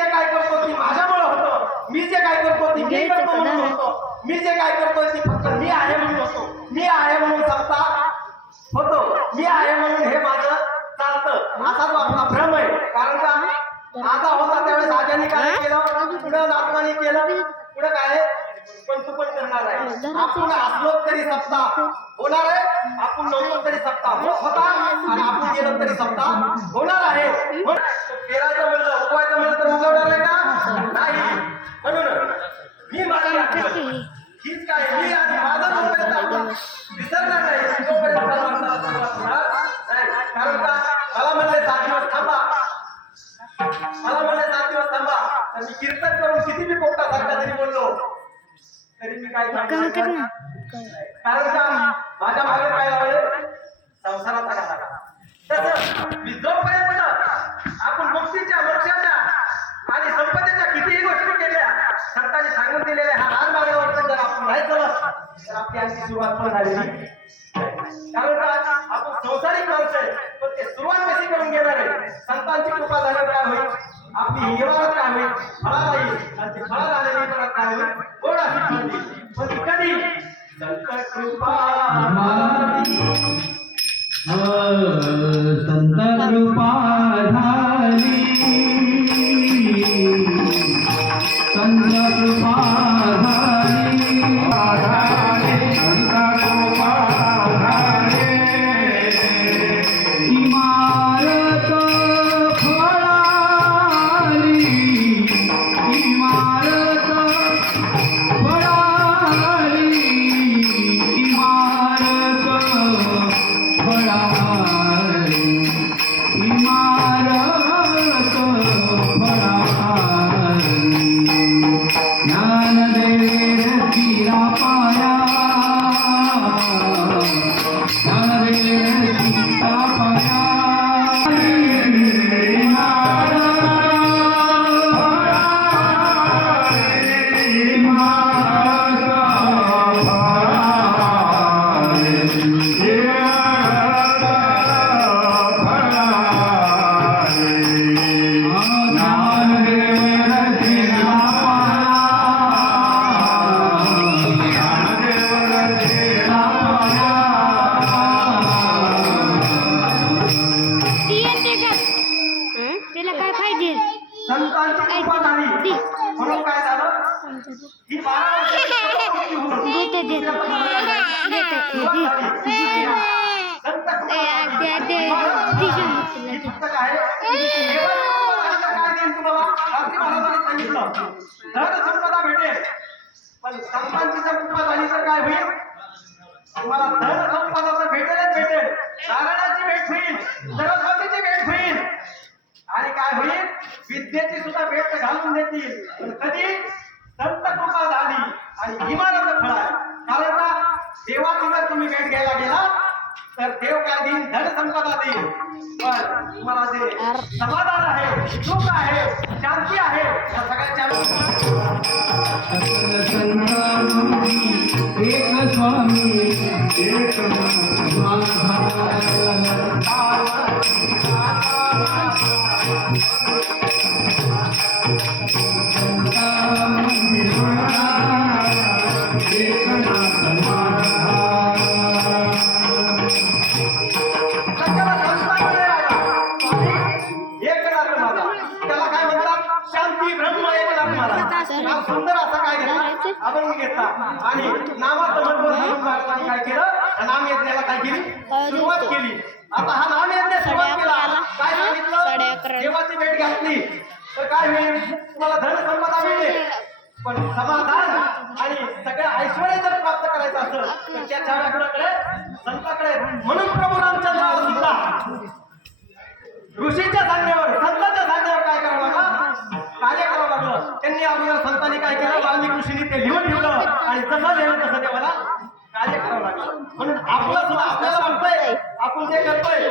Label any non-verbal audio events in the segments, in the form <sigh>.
ते काय करतो ती माझ्यामुळे होतं. मी जे काय करतो ती मी करतो म्हणून होतो. मी जे काय करतो ती फक्त मी आहे म्हणून होतो. मी आहे म्हणून सत्ता होतो. मी आहे म्हणून हे माझं चालतं. असा जो आपला भ्रम आहे. कारण का? आता होता त्यावेळेस आजाने काय केलं? पुढे नातवाने केलं. पुढे काय? पण तू पण करणार आहे आपण असलो तरी सत्ता. होणार आहे? आपण नव्हतो तरी सत्ता. होत? होता आणि आपण गेलो तरी सत्ता. होणार आहे. पेरायचं म्हणलं उगवायचं म्हणलं तर उगवणार आहे का? नाही. म्हणून मी माझ्या हीच काय मी आणि माझा जोपर्यंत आपण विसरणार नाही संत कृपा संत संत कृपा संतांची कृपा झाली म्हणून काय झालं? ही बारा. <laughs> देते देते भेटेल पण संतांची जर कृपा झाली. तर काय होईल? तुम्हाला धन संपदा तर भेटेलच भेटेल. नारायणाची भेट होईल. सरस्वतीची भेट होईल. आणि काय होईल? विद्येची सुद्धा भेट घालून देतील. पण कधी? संत कृपा झाली आणि इमानच फळ आहे कारण का? देवाची जर तुम्ही भेट घ्यायला गेला तर देव काय देईल? धन संपदा देईल. पण तुम्हाला जे समाधान आहे सुख आहे शांती आहे या सगळ्याच्या स्वामी एक नाव सुंदर असं काय घेतला अभंग घेतला. आणि नामाचं महाराजांनी काय केलं? नाम यज्ञाला काय केली? सुरुवात केली. आता हा नाम यज्ञ सुरुवात केला. काय सांगितलं? देवाची भेट घातली. तर काय होईल तुम्हाला धन संपदा मिळेल पण समाधान आणि सगळं ऐश्वर जर प्राप्त करायचं असेल तर त्या छाव्याकडे संताकडे. म्हणून प्रभू रामचंद्राला सुद्धा. ऋषीच्या सांगण्यावर संतांच्या त्यांनी अगोदर संतांनी काय केलं? वाल्मिक ऋषींनी ते लिहून ठेवलं. आणि जसं लिहिलं तसं ते मला कार्य करावं लागलं. म्हणून आपलं सुद्धा आपल्याला म्हणतोय आपण जे करतोय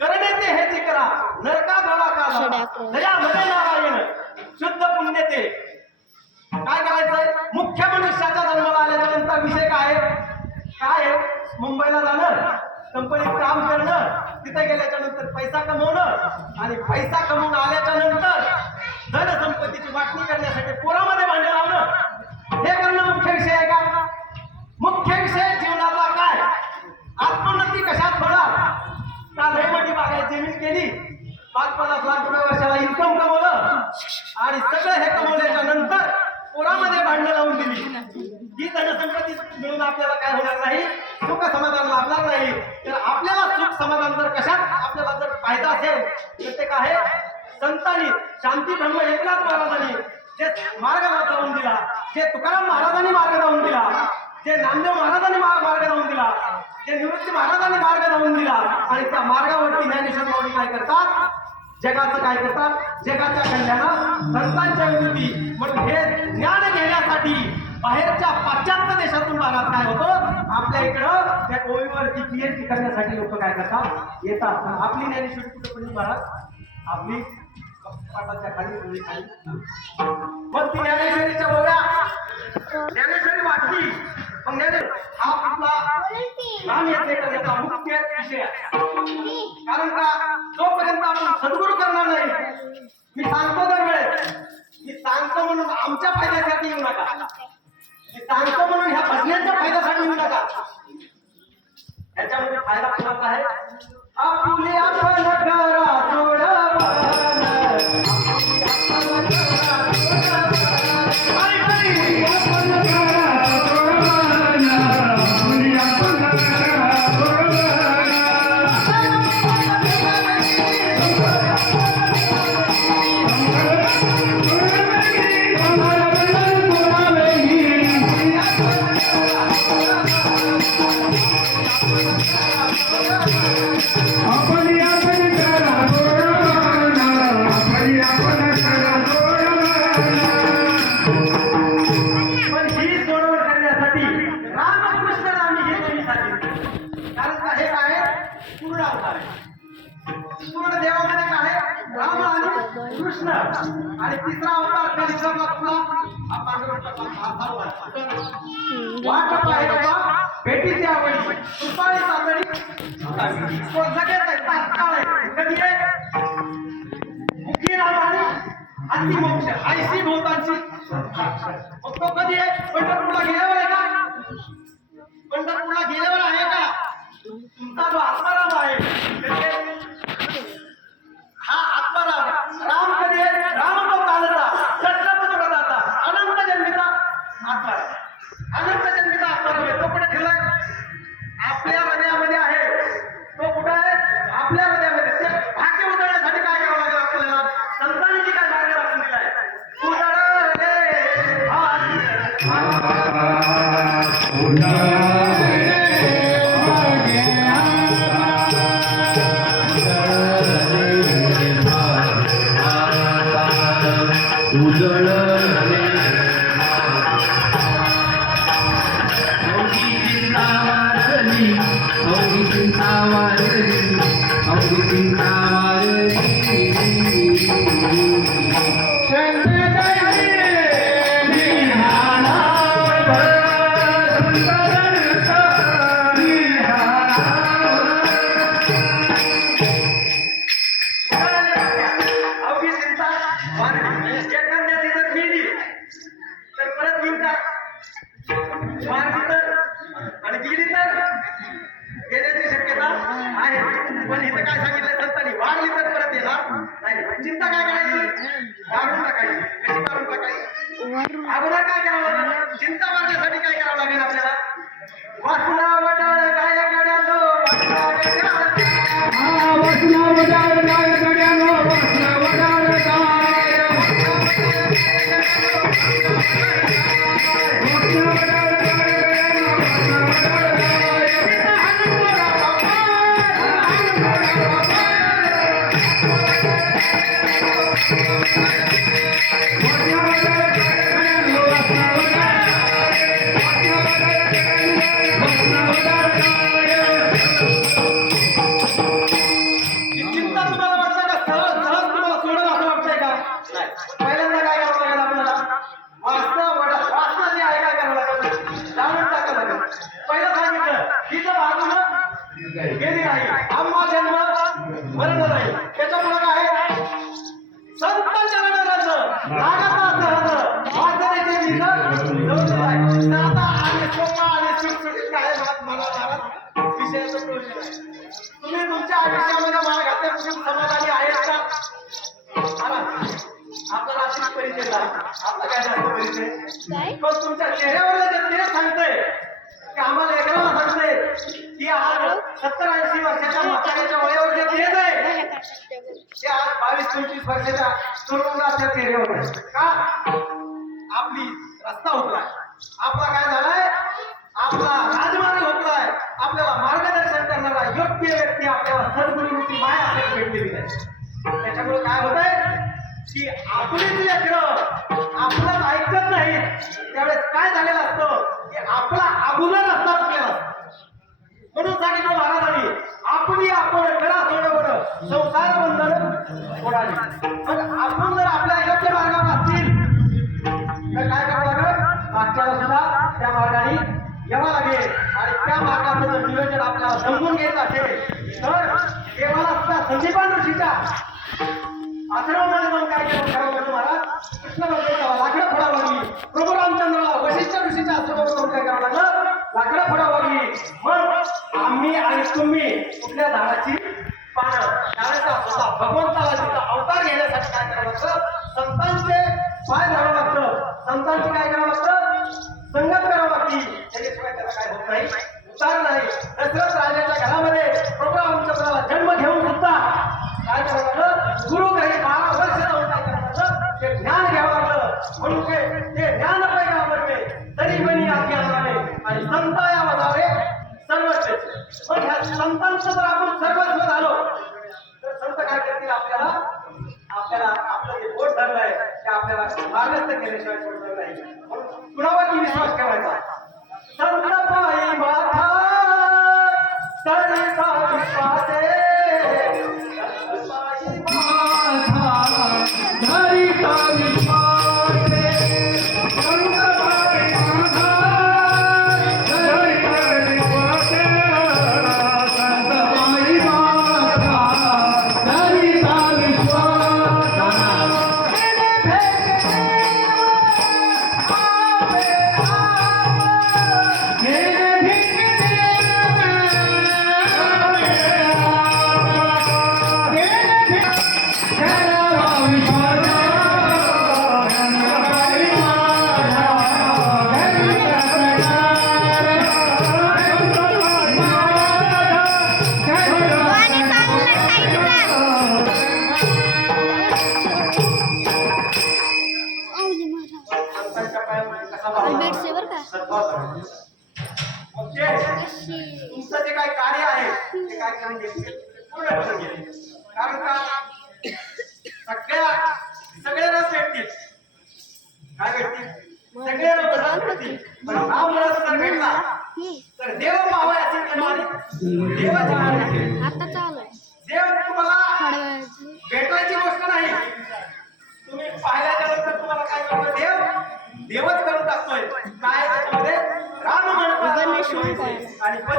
करणे ते हे जे करा. नरका गोळा का दया मध्ये नारायण. शुद्ध पुण्य ते. काय करायचंय? मुख्य मनुष्याच्या जन्माला आल्याच्यानंतर विषय काय काय मुंबईला जाणं कंपनीत काम करणं तिथे गेल्याच्यानंतर पैसा कमवणं आणि पैसा कमवून आल्याच्यानंतर धनसंपत्तीची वाटणी करण्यासाठी पोरामध्ये भांडण लावणं. हे करणं मुख्य विषय आहे का? मुख्य विषय जीवनाचा काय? आत्मोन्नती कशात होणार? काल रेवटी बागायची जमीन केली. पाच पन्नास लाख रुपये वर्षाला इन्कम कमवलं. आणि सगळं हे कमवल्याच्या नंतर पोरामध्ये भांडणं लावून दिली. ही धनसंपत्ती मिळून आपल्याला काय होणार नाही? सुख समाधान लाभणार नाही. तर आपल्याला सुख समाधान जर कशात आपल्याला जर फायदा असेल तर ते काय संतांनी शांती ब्रह्म एकनाथ महाराजांनी जे मार्ग लावून दिला जे तुकाराम महाराजांनी मार्ग लावून दिला जे नामदेव महाराजांनी मार्ग लावून दिला जे निवृत्ती महाराजांनी मार्ग लावून दिला आणि त्या मार्गावरती ज्ञानेश्वर माऊली काय करतात? जगाचं काय करतात? जगाच्या कल्याणा संतांच्या विरोधी म्हणून हे ज्ञान घेण्यासाठी बाहेरच्या पाश्चात्य देशातून महाराज काय होतं? आपल्या इकडं त्या ओळीवरती पीएचडी करण्यासाठी लोक काय करतात? येतात. आपली ज्ञानेश्वर कुठं पण महाराज? आपली पाटाच्या खाली खाली ती ज्ञानेश्वरीच्या ज्ञानेश्वरी वाटली. हा आपला नाम येते करण्याचा मुख्य विषय कारण का? जोपर्यंत आपण सद्गुरू करणार नाही. मी सांगतो दर वेळेस. मी सांगतो म्हणून आमच्या फायद्यासाठी येऊ नका. मी सांगतो म्हणून ह्या भजन्यांच्या फायद्यासाठी येऊ नका. त्याच्यामध्ये फायदा कोणाचा आहे? आपले आपण तो लगेच आहे, तात्काळ आहे. कधी आहे मुखी अतिमोक्ष मग तो कधी आहे पंढरपूरला गेल्यावर आहे का पंढरपूरला गेल्यावर आहे का तुमचा जो आत्माराम Una One, चेहऱ्यावर जे ते सांगतंय की आम्हाला एकराला सांगतंय की आज सत्तर ऐंशी वर्षाच्या म्हाताऱ्याच्या वयावर जे तेज आहे ते आज बावीस पंचवीस वर्षाच्या तरुणाच्या चेहऱ्यावर आहे. का? आपली रस्ता होतलाय आपला काय झालाय? आपला राजमार्ग होतलाय आपल्याला मार्गदर्शन करणारा योग्य व्यक्ती आपल्याला सद्गुरूची माय आपल्याला भेटलेली नाही त्याच्यामुळे काय होत आहे की आपलीच लेकरं आपलं ऐकत नाही. त्यावेळेस काय झालेलं असतं? की आपला अगोदर रस्ता चुकलेला असतो. म्हणून सांगितलं महाराजांनी आपली आपण करा सोडवणं संसार बंधन सोडावी पण आपण जर आपल्या योग्य मार्गावर असतील तर काय करावं लागेल? मागच्याला सुद्धा त्या मार्गाने यावं लागेल. आणि त्या मार्गाचं जर नियोजन आपल्याला समजून घ्यायचं असेल तर देवाला सुद्धा संदीपान ऋषीच्या आश्रमामध्ये जाऊन काय केलं?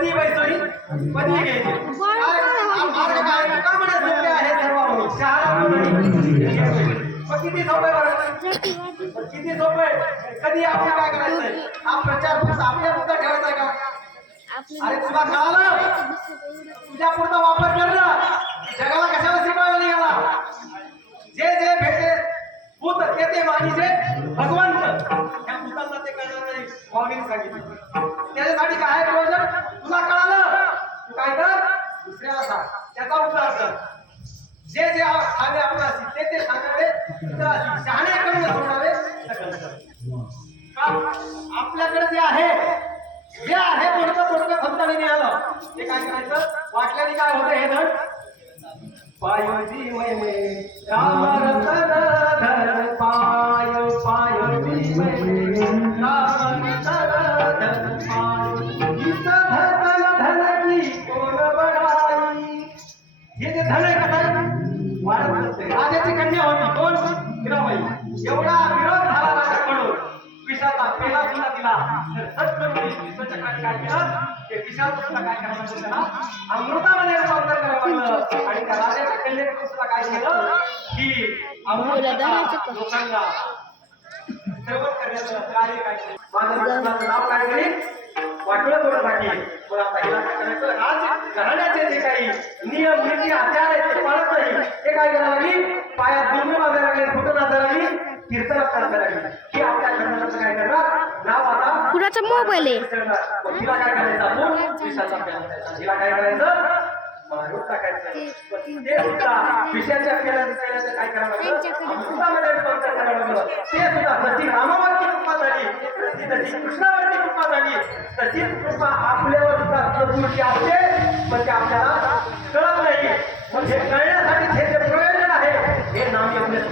कधी व्हायचोय कधी घ्यायचे मार्ग काय का म्हणे सोपे आहे सर्व किती सोपे पण किती सोपे कधी आपण काय करायचंय? हा प्रचार फक्त आपल्या पुरता ठेवायचा आहे का? अरे तुला कळालं? तुझ्या पुरता वापर कर ना जगाला कशाला शिकवायला निघाला? जे जे भेटे भूत ते ते मानिजे भगवंत. त्या भूतांना ते कळणार नाही. स्वामीने सांगितलं. त्याच्यासाठी काय आहे प्रयोजन मोठं संतांनी मिळालं ते काय करायचं? वाटल्याने काय होतं हे धड? पायुजी मैमे राम रतन पेला तर सत्कर्मी विश्वचक्राने काय केलं? ते विषाचं काय करावं त्याला अमृतामध्ये रूपांतर करावं लागलं. आणि त्या राजाच्या कल्याण सुद्धा काय केलं? की अमृत लोकांना सेवन करण्याचं कार्य काय केलं? माझं नाव काय करीन वाटोळं करून पण आता हिला काय करायचं? आज घराण्याचे जे काही नियम नीती आचार आहेत ते पाळत नाही. ते काय करायला लागली? पायात बिंदू बांधायला लागले फुटून नाचायला लागली. कीर्तनात करायला लागली. ही आपल्या घराण्याचं काय करणार? कुणाचा मोबाईल आहे? मग तिला काय करायचं? आपण? विषाचा प्याला द्यायचा. तिला काय करायचं? मारून टाकायचं. पण ते सुद्धा विषयाच्या पेल्याचं पेल्याचं काय करावं लागलं अमृतामध्ये रूपांतर करावं लागलं ते सुद्धा जशी रामावरती कृपा झाली. तशी जशी कृष्णावरती कृपा झाली. तशीच कृपा आपल्यावर सुद्धा सद्गुरूची असते पण ते आपल्याला कळत नाही. हे कळण्यासाठी हे जे प्रयोजन आहे हे नाम एवढेच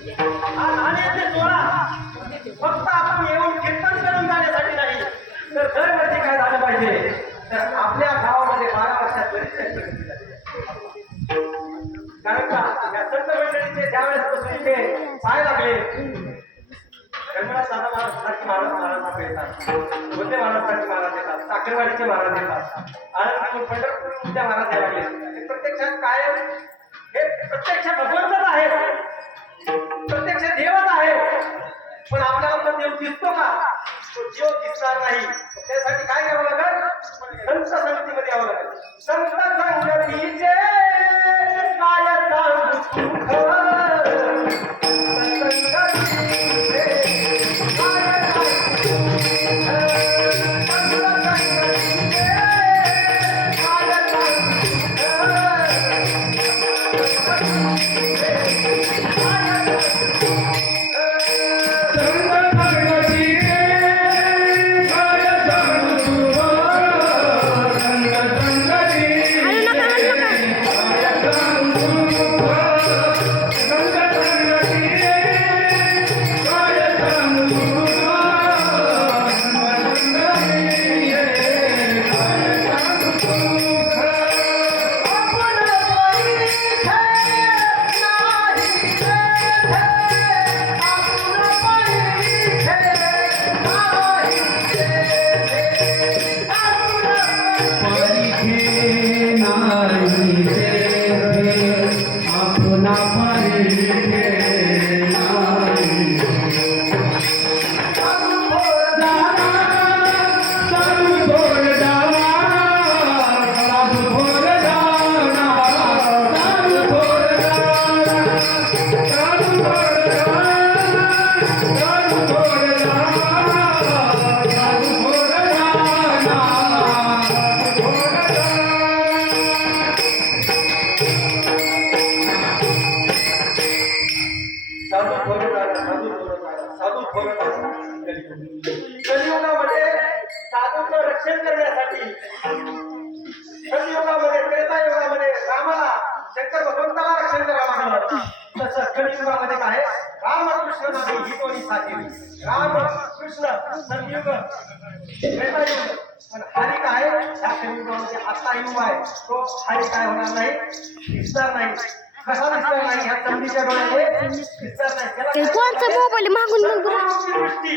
आज आले ते सोळा. फक्त आपण येऊन कीर्तन करून जाण्यासाठी नाही. तर दरवर्षी काय झालं पाहिजे? तर आपल्या गावामध्ये बारा वर्षात बरीच कारण का? या संत मंडळीचे ज्यावेळेस पासून इथे पाय लागले गणपत दादा महाराज सारखे महाराज महाराज येतात बोलते महाराज सारखे महाराज येतात. साखरवाडीचे महाराज येतात. आणि पंढरपूर महाराज यायला लागले. प्रत्यक्षात काय हे प्रत्यक्ष भगवंतच आहे प्रत्यक्ष देवच आहे. पण आपल्याला तो देव दिसतो का? तो जीव दिसणार नाही. त्यासाठी काय करावं लागेल? संत संगतीमध्ये यावं लागेल. संत संगतीचे काय सांगू Yeah. शंकर भगवंताला तसं कलियुगामध्ये काय आहे? रामकृष्ण दोघी कोणी साथी राम कृष्ण संयुग पण हरी काय ह्या कलियुगामध्ये आता युग आहे तो हरी काय होणार नाही दिसणार नाही कसा दिसणार नाही ह्या चंदीच्या डोळ्याने दिसणार नाही मोबाईल मागून दृष्टी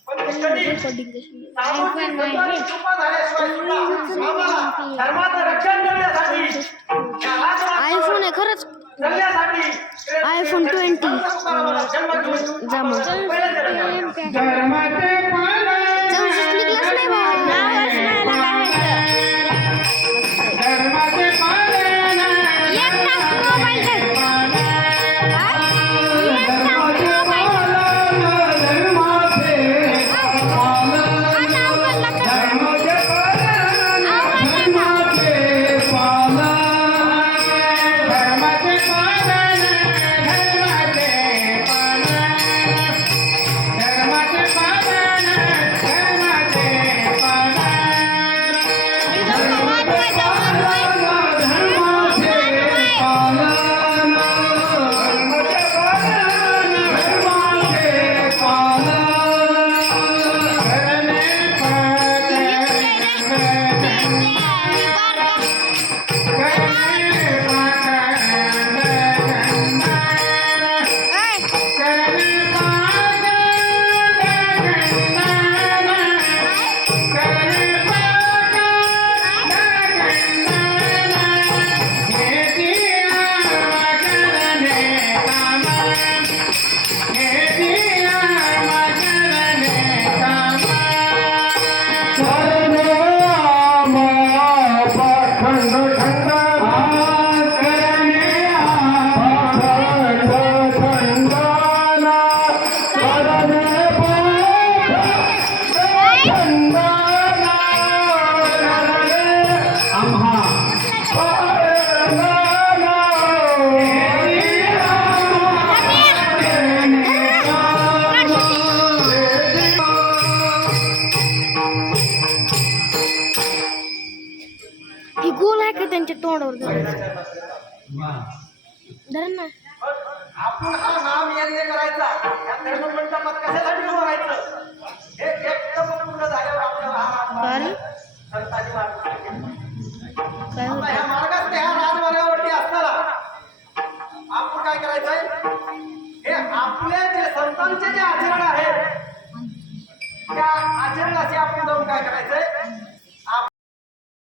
आयफोन आहे खरंच आयफोन 20. जन्म घेऊन जा मग. पहिल्या जन्मात. धर्माचे पालन चौसष्ट निघलाच नाही बा